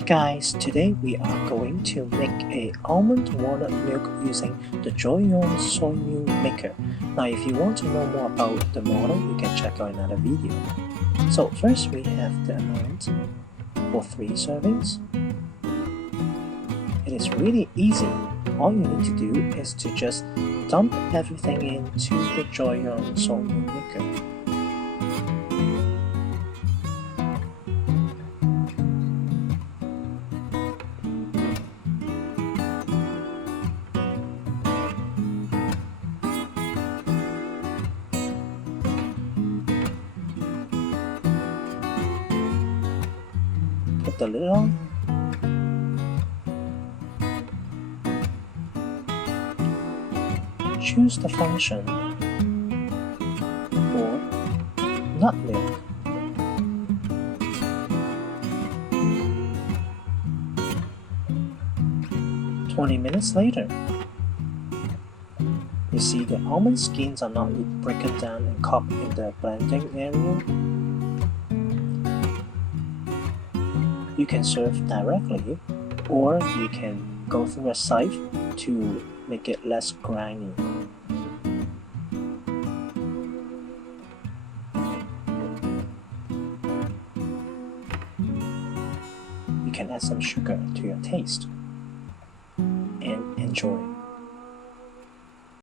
Hi guys, today we are going to make a almond walnut milk using the Joyoung Soymilk maker. Now if you want to know more about the model, you can check out another video. So first we have the amount for 3 servings. It is really easy. All you need to do is to just dump everything into the Joyoung Soymilk maker. Put the lid on. Choose the function for nut milk. "20 minutes later, you see the almond skins are not broken down and caught in the blending area. You can serve directly, or you can go through a sieve to make it less grimy. You can add some sugar to your taste and enjoy.